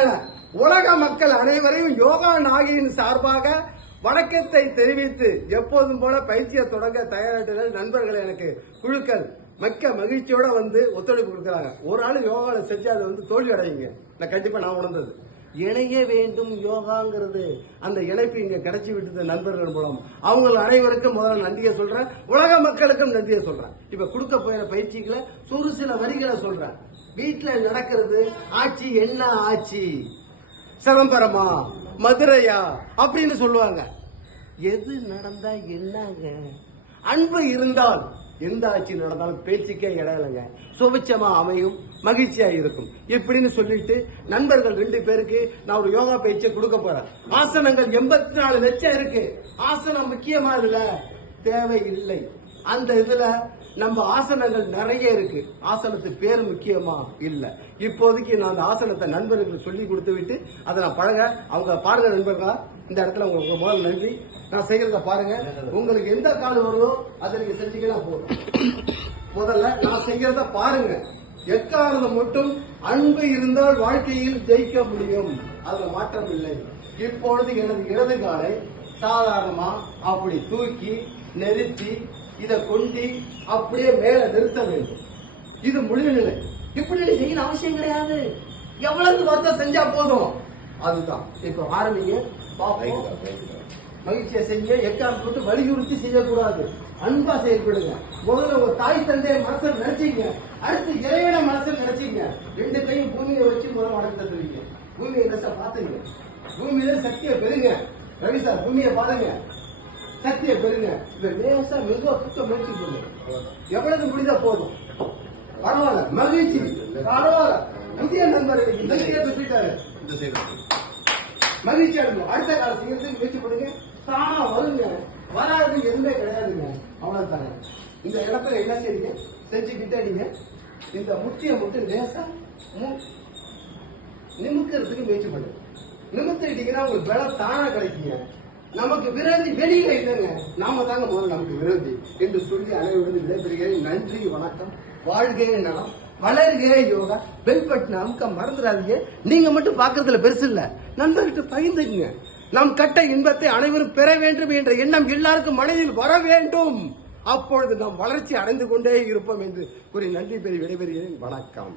அப்படியான உலக மக்கள் அனைவரையும் யோகா நாகியின் சார்பாக வணக்கத்தை தெரிவித்து எப்போதும் போல பயிற்சியை தொடங்க தயாரிட்ட நண்பர்கள் எனக்கு குழுக்கள் மிக்க மகிழ்ச்சியோட வந்து ஒத்துழைப்பு கொடுக்குறாங்க. ஒரு ஆள் யோகாவில் செஞ்சு அதை தோல்வி அடையுங்க. நான் கண்டிப்பா நான் உணர்ந்தது இணைய வேண்டும் யோகாங்கிறது. அந்த இணைப்பு இங்க கிடைச்சி விட்டது நண்பர்கள் மூலம். அவங்க அனைவருக்கும் முதல்ல நன்றியை சொல்றேன், உலக மக்களுக்கும் நன்றியை சொல்றேன். இப்ப கொடுக்க போயிற பயிற்சிகளை ஒரு சில வரிகளை சொல்றேன். வீட்டுல நடக்கிறது ஆட்சி என்ன ஆட்சி, சிதம்பரமா மதுரையா அப்படின்னு சொல்லுவாங்க. எது நடந்தா என்னங்க, அன்பு இருந்தால் எந்த ஆட்சி நடந்தாலும் பேச்சுக்கே இடலைங்க, சுபிச்சமா அமையும், மகிழ்ச்சியா இருக்கும். இப்படின்னு சொல்லிட்டு நண்பர்கள் 2 பேருக்கு நான் ஒரு யோகா பயிற்சியை கொடுக்க போறேன். ஆசனங்கள் 84 லட்சம் இருக்கு. ஆசனம் முக்கியமா இல்ல, தேவை இல்லை. அந்த இதுல நம்ம ஆசனங்கள் நிறைய இருக்கு. ஆசனத்துக்கு பேர் முக்கியமா இல்ல. இப்போதைக்கு நான் அந்த ஆசனத்தை நண்பர்களுக்கு சொல்லி கொடுத்து விட்டு அதை நான் பழக அவங்க பாருங்க. நண்பர்களா, இந்த இடத்துல உங்க முதல் நன்றி. நான் செய்யறத பாருங்க. உங்களுக்கு எந்த கால் வருதோ அதை நீங்க செஞ்சீங்கன்னா போதும். முதல்ல நான் செய்யறத பாருங்க. எக்காரணம் மட்டும் அன்பு இருந்தால் வாழ்க்கையில் ஜெயிக்க முடியும், அதுல மாற்றம் இல்லை. இப்பொழுது எனது இடது காலை சாதாரணமா அப்படி தூக்கி நெருத்தி இதை கொண்டு அப்படியே மேல நிறுத்த வேண்டும். இது முழு நிலை. இப்படி செய்யணும் அவசியம் கிடையாது, எவ்வளவு வார்த்தை செஞ்சா போதும். அதுதான் இப்ப ஆரம்பிங்க. மகிழ்ச்சியை செய்ய எக்காரணம் மட்டும் வலியுறுத்தி செய்யக்கூடாது, அன்பா செயல்படுங்க. முதல்ல உங்க தாய் தந்தைய மனசில் நினைச்சீங்க, அடுத்து இறைவனை மனசில் நினைச்சீங்க. 2 கையும் பூமியை வச்சு முதல் வணக்கம் தருவீங்க. பூமியை பாத்துங்க, பூமியில சக்தியை பெறுங்க. ரவி சார் பூமியை பாருங்க, சக்தியை பெறுங்க. லேசா மெதுவா சுத்த முயற்சி பண்ணுங்க. எவ்வளவு முடிந்தா போதும், பரவாயில்ல. மகிழ்ச்சி பரவாயில்ல. புதிய நண்பர்கள் ரிப்பீட்டாரு மகிழ்ச்சி அடைக்கும். அடுத்த கால செய்யறதுக்கு முயற்சி பண்ணுங்க. தானா வருங்க, வராது எதுவுமே கிடையாதுங்க. அவ்வளவுதாங்க. இந்த இடத்துல என்ன செய்யுங்க, செஞ்சுக்கிட்டே நீங்க இந்த முட்டியை மட்டும் லேசா நிமிக்கிறதுக்கு முயற்சி பண்ணுங்க. நிமித்திட்டீங்கன்னா உங்களுக்கு பலம் தானா கிடைக்குங்க. நமக்கு விரோதி வெளியில இல்லைங்க, நாம தாங்க முதல்ல நமக்கு விரோதி என்று சொல்லி அனைவரும் விடைபெறுகிறேன். நன்றி, வணக்கம். வாழ்கே நலம், வளர்கே யோகா. பெல் பட்டன் அமுக்க மறந்துடாதீங்க. நீங்க மட்டும் பாக்குறதுல பெருசு இல்ல, நண்பர்கிட்ட பகிர்ந்துக்குங்க. நம் கட்ட இன்பத்தை அனைவரும் பெற வேண்டும் என்ற எண்ணம் எல்லாருக்கும் மனதில் வர வேண்டும். அப்பொழுது நாம் வளர்ச்சி அடைந்து கொண்டே இருப்போம் என்று கூறி நன்றி பெறி விடைபெறுகிறேன். வணக்கம்.